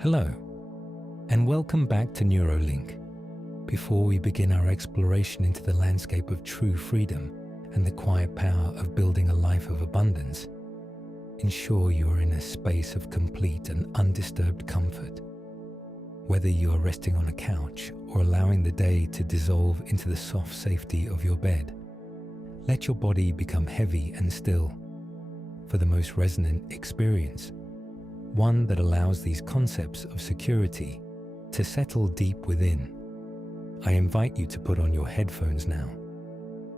Hello, and welcome back to Neurolink. Before we begin our exploration into the landscape of true freedom and the quiet power of building a life of abundance, ensure you are in a space of complete and undisturbed comfort. Whether you are resting on a couch or allowing the day to dissolve into the soft safety of your bed, let your body become heavy and still for the most resonant experience, one that allows these concepts of security to settle deep within. I invite you to put on your headphones now.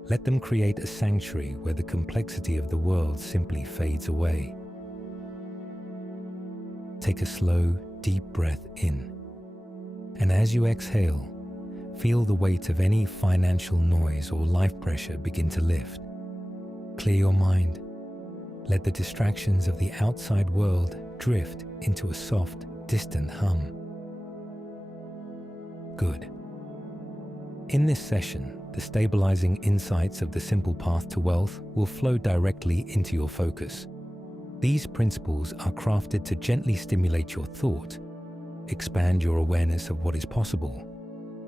Let them create a sanctuary where the complexity of the world simply fades away. Take a slow, deep breath in, and as you exhale, feel the weight of any financial noise or life pressure begin to lift. Clear your mind. Let the distractions of the outside world drift into a soft, distant hum. Good. In this session, the stabilizing insights of the simple path to wealth will flow directly into your focus. These principles are crafted to gently stimulate your thought, expand your awareness of what is possible,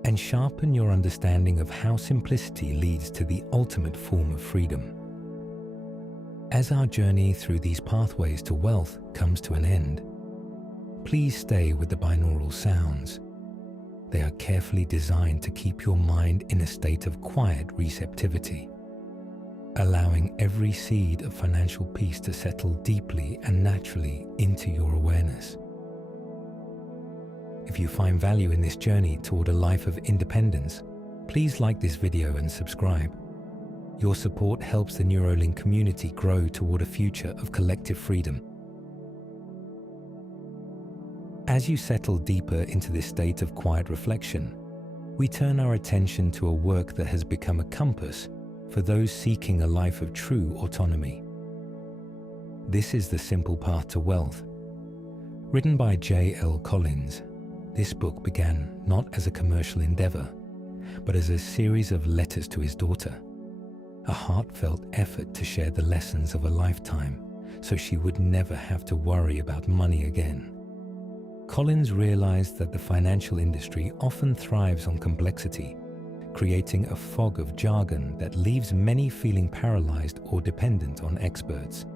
and sharpen your understanding of how simplicity leads to the ultimate form of freedom. As our journey through these pathways to wealth comes to an end, please stay with the binaural sounds. They are carefully designed to keep your mind in a state of quiet receptivity, allowing every seed of financial peace to settle deeply and naturally into your awareness. If you find value in this journey toward a life of independence, please like this video and subscribe. Your support helps the Neurolink community grow toward a future of collective freedom. As you settle deeper into this state of quiet reflection, we turn our attention to a work that has become a compass for those seeking a life of true autonomy. This is The Simple Path to Wealth. Written by J.L. Collins, this book began not as a commercial endeavor, but as a series of letters to his daughter, a heartfelt effort to share the lessons of a lifetime so she would never have to worry about money again. Collins realized that the financial industry often thrives on complexity, creating a fog of jargon that leaves many feeling paralyzed or dependent on experts.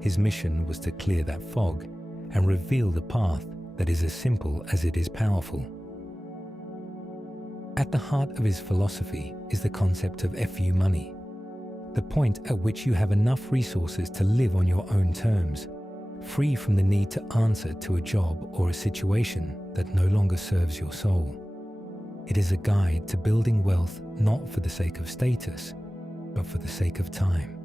His mission was to clear that fog and reveal the path that is as simple as it is powerful. At the heart of his philosophy is the concept of FU money, the point at which you have enough resources to live on your own terms, free from the need to answer to a job or a situation that no longer serves your soul. It is a guide to building wealth not for the sake of status, but for the sake of time,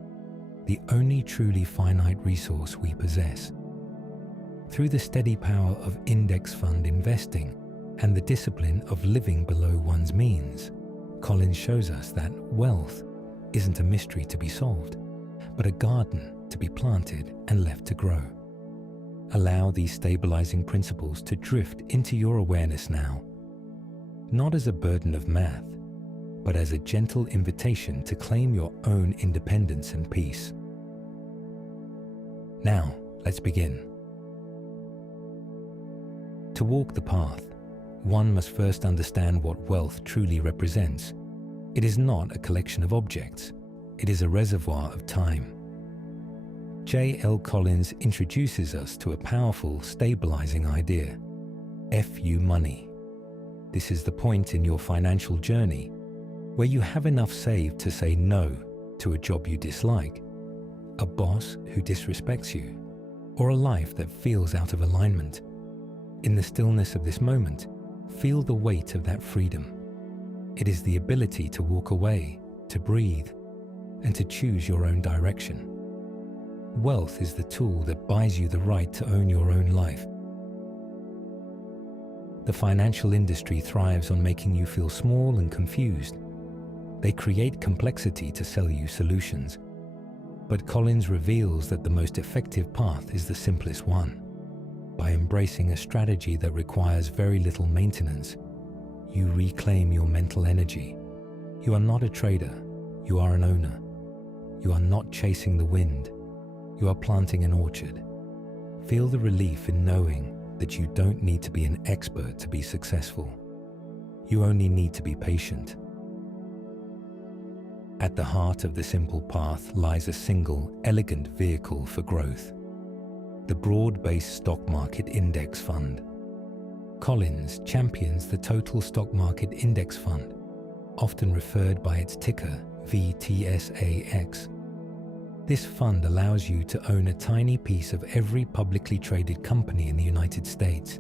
the only truly finite resource we possess. Through the steady power of index fund investing and the discipline of living below one's means, Collins shows us that wealth isn't a mystery to be solved, but a garden to be planted and left to grow. Allow these stabilizing principles to drift into your awareness now, not as a burden of math, but as a gentle invitation to claim your own independence and peace. Now, let's begin. To walk the path, one must first understand what wealth truly represents. It is not a collection of objects. It is a reservoir of time. J.L. Collins introduces us to a powerful, stabilizing idea: FU money. This is the point in your financial journey where you have enough saved to say no to a job you dislike, a boss who disrespects you, or a life that feels out of alignment. In the stillness of this moment, feel the weight of that freedom. It is the ability to walk away, to breathe, and to choose your own direction. Wealth is the tool that buys you the right to own your own life. The financial industry thrives on making you feel small and confused. They create complexity to sell you solutions. But Collins reveals that the most effective path is the simplest one. By embracing a strategy that requires very little maintenance, you reclaim your mental energy. You are not a trader, you are an owner. You are not chasing the wind, you are planting an orchard. Feel the relief in knowing that you don't need to be an expert to be successful. You only need to be patient. At the heart of the simple path lies a single, elegant vehicle for growth: the broad-based stock market index fund. Collins champions the Total Stock Market Index Fund, often referred by its ticker VTSAX. This fund allows you to own a tiny piece of every publicly traded company in the United States.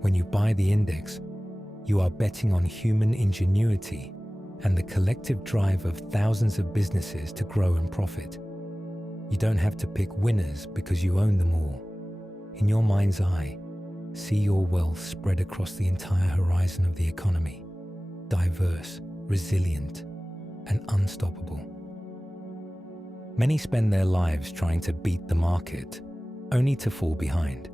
When you buy the index, you are betting on human ingenuity and the collective drive of thousands of businesses to grow and profit. You don't have to pick winners because you own them all. In your mind's eye, see your wealth spread across the entire horizon of the economy, diverse, resilient, and unstoppable. Many spend their lives trying to beat the market, only to fall behind.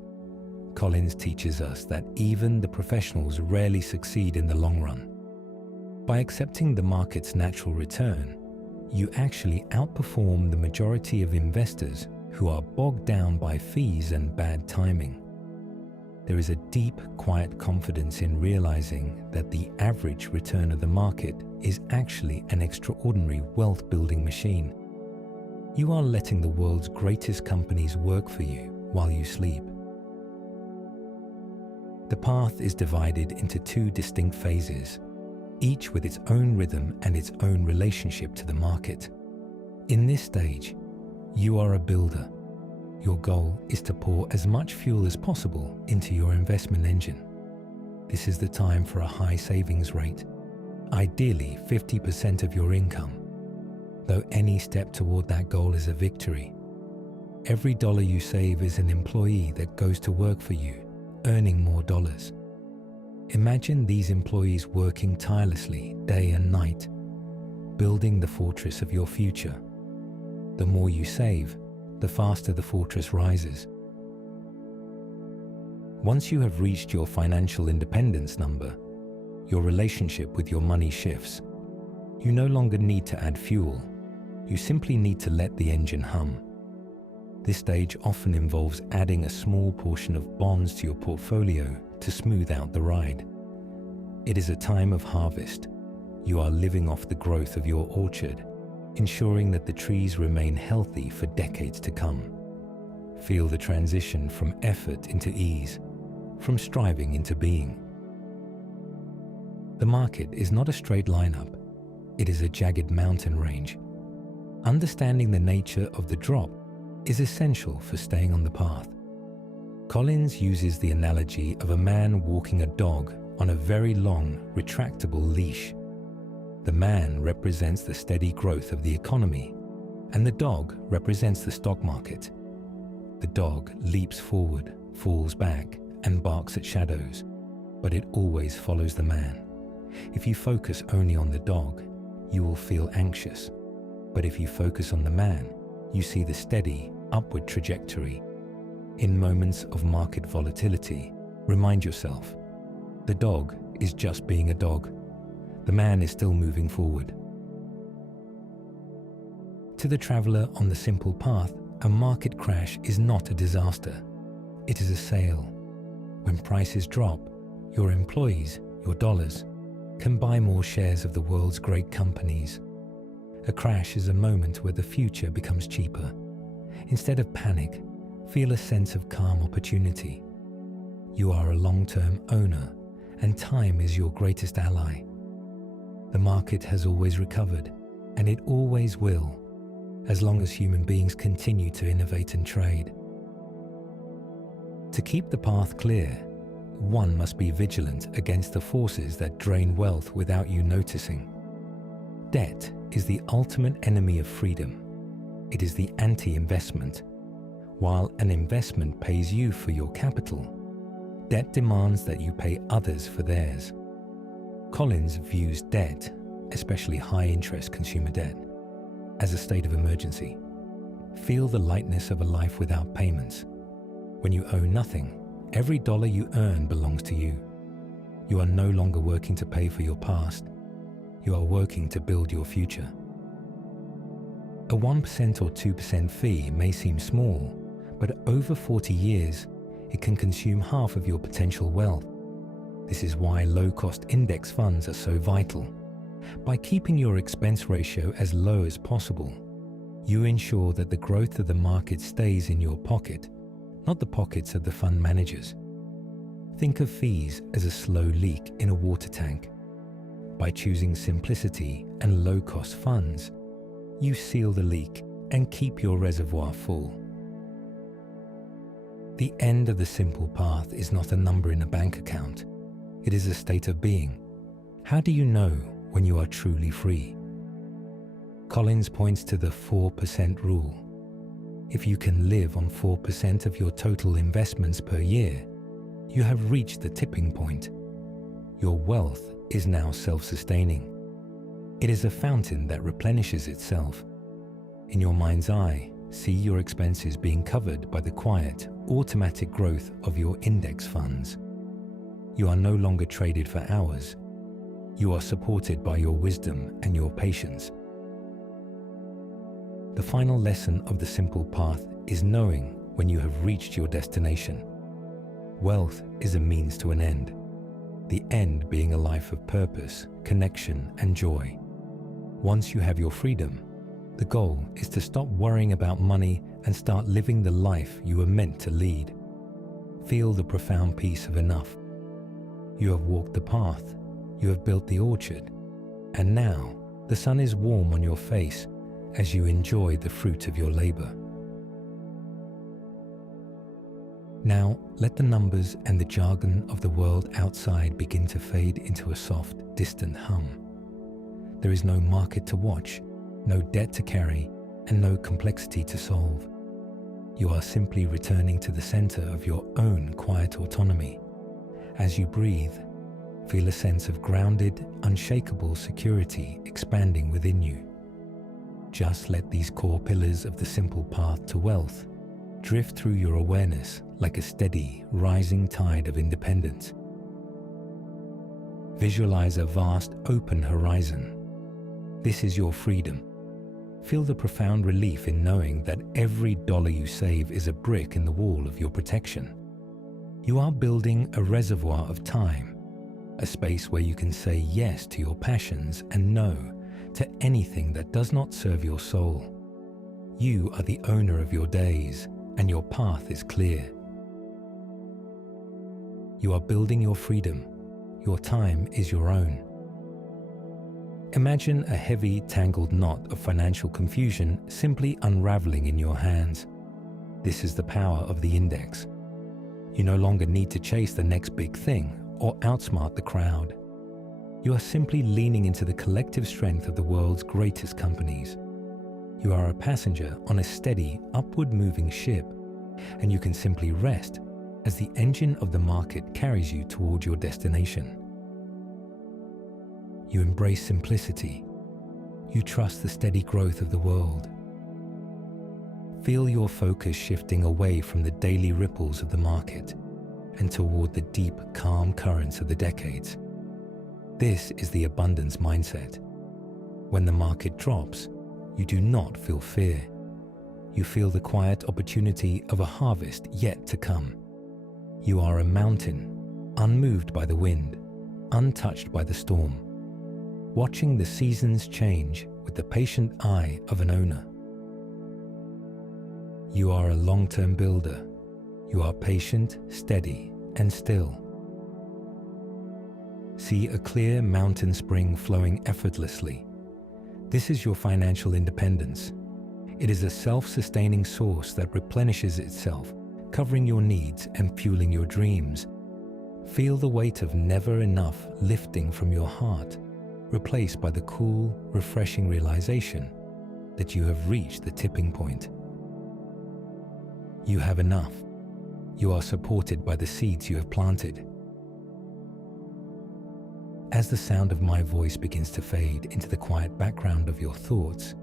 Collins teaches us that even the professionals rarely succeed in the long run. By accepting the market's natural return, you actually outperform the majority of investors who are bogged down by fees and bad timing. There is a deep, quiet confidence in realizing that the average return of the market is actually an extraordinary wealth-building machine. You are letting the world's greatest companies work for you while you sleep. The path is divided into two distinct phases, each with its own rhythm and its own relationship to the market. In this stage, you are a builder. Your goal is to pour as much fuel as possible into your investment engine. This is the time for a high savings rate, ideally 50% of your income. Though any step toward that goal is a victory. Every dollar you save is an employee that goes to work for you, earning more dollars. Imagine these employees working tirelessly day and night, building the fortress of your future. The more you save, the faster the fortress rises. Once you have reached your financial independence number, your relationship with your money shifts. You no longer need to add fuel. You simply need to let the engine hum. This stage often involves adding a small portion of bonds to your portfolio to smooth out the ride. It is a time of harvest. You are living off the growth of your orchard, ensuring that the trees remain healthy for decades to come. Feel the transition from effort into ease, from striving into being. The market is not a straight line up. It is a jagged mountain range. Understanding the nature of the drop is essential for staying on the path. Collins uses the analogy of a man walking a dog on a very long, retractable leash. The man represents the steady growth of the economy, and the dog represents the stock market. The dog leaps forward, falls back, and barks at shadows, but it always follows the man. If you focus only on the dog, you will feel anxious. But if you focus on the man, you see the steady, upward trajectory. In moments of market volatility, remind yourself, the dog is just being a dog. The man is still moving forward. To the traveler on the simple path, a market crash is not a disaster. It is a sale. When prices drop, your employees, your dollars, can buy more shares of the world's great companies. A crash is a moment where the future becomes cheaper. Instead of panic, feel a sense of calm opportunity. You are a long-term owner, and time is your greatest ally. The market has always recovered, and it always will, as long as human beings continue to innovate and trade. To keep the path clear, one must be vigilant against the forces that drain wealth without you noticing. Debt is the ultimate enemy of freedom. It is the anti-investment. While an investment pays you for your capital, debt demands that you pay others for theirs. Collins views debt, especially high-interest consumer debt, as a state of emergency. Feel the lightness of a life without payments. When you owe nothing, every dollar you earn belongs to you. You are no longer working to pay for your past. You are working to build your future. A 1% or 2% fee may seem small, but over 40 years, it can consume half of your potential wealth. This is why low-cost index funds are so vital. By keeping your expense ratio as low as possible, you ensure that the growth of the market stays in your pocket, not the pockets of the fund managers. Think of fees as a slow leak in a water tank. By choosing simplicity and low-cost funds, you seal the leak and keep your reservoir full. The end of the simple path is not a number in a bank account. It is a state of being. How do you know when you are truly free? Collins points to the 4% rule. If you can live on 4% of your total investments per year, you have reached the tipping point. Your wealth is now self-sustaining. It is a fountain that replenishes itself. In your mind's eye, see your expenses being covered by the quiet, automatic growth of your index funds. You are no longer traded for hours. You are supported by your wisdom and your patience. The final lesson of the simple path is knowing when you have reached your destination. Wealth is a means to an end, the end being a life of purpose, connection, and joy. Once you have your freedom, the goal is to stop worrying about money and start living the life you were meant to lead. Feel the profound peace of enough. You have walked the path, you have built the orchard, and now the sun is warm on your face as you enjoy the fruit of your labor. Now, let the numbers and the jargon of the world outside begin to fade into a soft, distant hum. There is no market to watch, no debt to carry, and no complexity to solve. You are simply returning to the center of your own quiet autonomy. As you breathe, feel a sense of grounded, unshakable security expanding within you. Just let these core pillars of the simple path to wealth drift through your awareness like a steady, rising tide of independence. Visualize a vast, open horizon. This is your freedom. Feel the profound relief in knowing that every dollar you save is a brick in the wall of your protection. You are building a reservoir of time, a space where you can say yes to your passions and no to anything that does not serve your soul. You are the owner of your days, and your path is clear. You are building your freedom. Your time is your own. Imagine a heavy, tangled knot of financial confusion simply unraveling in your hands. This is the power of the index. You no longer need to chase the next big thing or outsmart the crowd. You are simply leaning into the collective strength of the world's greatest companies. You are a passenger on a steady, upward-moving ship, and you can simply rest as the engine of the market carries you toward your destination. You embrace simplicity. You trust the steady growth of the world. Feel your focus shifting away from the daily ripples of the market and toward the deep, calm currents of the decades. This is the abundance mindset. When the market drops, you do not feel fear. You feel the quiet opportunity of a harvest yet to come. You are a mountain, unmoved by the wind, untouched by the storm, watching the seasons change with the patient eye of an owner. You are a long-term builder. You are patient, steady, and still. See a clear mountain spring flowing effortlessly. This is your financial independence. It is a self-sustaining source that replenishes itself, covering your needs and fueling your dreams. Feel the weight of never enough lifting from your heart, replaced by the cool, refreshing realization that you have reached the tipping point. You have enough. You are supported by the seeds you have planted. As the sound of my voice begins to fade into the quiet background of your thoughts,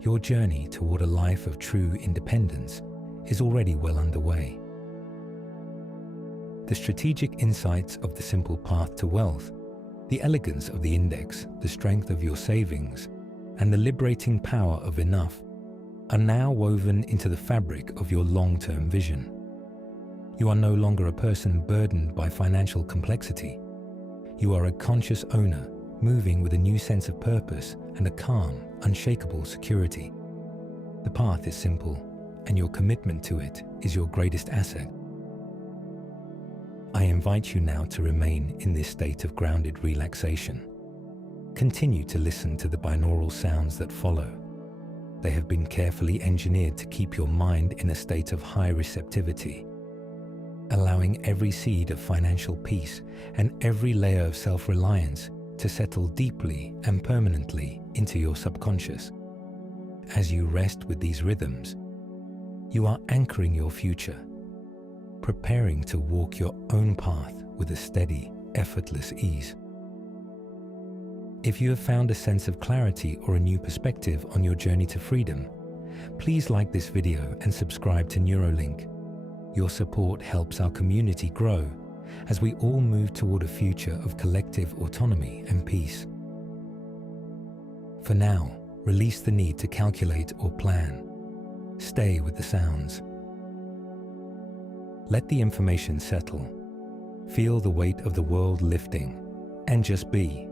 your journey toward a life of true independence is already well underway. The strategic insights of the simple path to wealth, the elegance of the index, the strength of your savings, and the liberating power of enough are now woven into the fabric of your long-term vision. You are no longer a person burdened by financial complexity. You are a conscious owner, moving with a new sense of purpose and a calm, unshakable security. The path is simple, and your commitment to it is your greatest asset. I invite you now to remain in this state of grounded relaxation. Continue to listen to the binaural sounds that follow. They have been carefully engineered to keep your mind in a state of high receptivity, allowing every seed of financial peace and every layer of self-reliance to settle deeply and permanently into your subconscious. As you rest with these rhythms, you are anchoring your future, preparing to walk your own path with a steady, effortless ease. If you have found a sense of clarity or a new perspective on your journey to freedom, please like this video and subscribe to Neuralink. Your support helps our community grow as we all move toward a future of collective autonomy and peace. For now, release the need to calculate or plan. Stay with the sounds. Let the information settle. Feel the weight of the world lifting, and just be.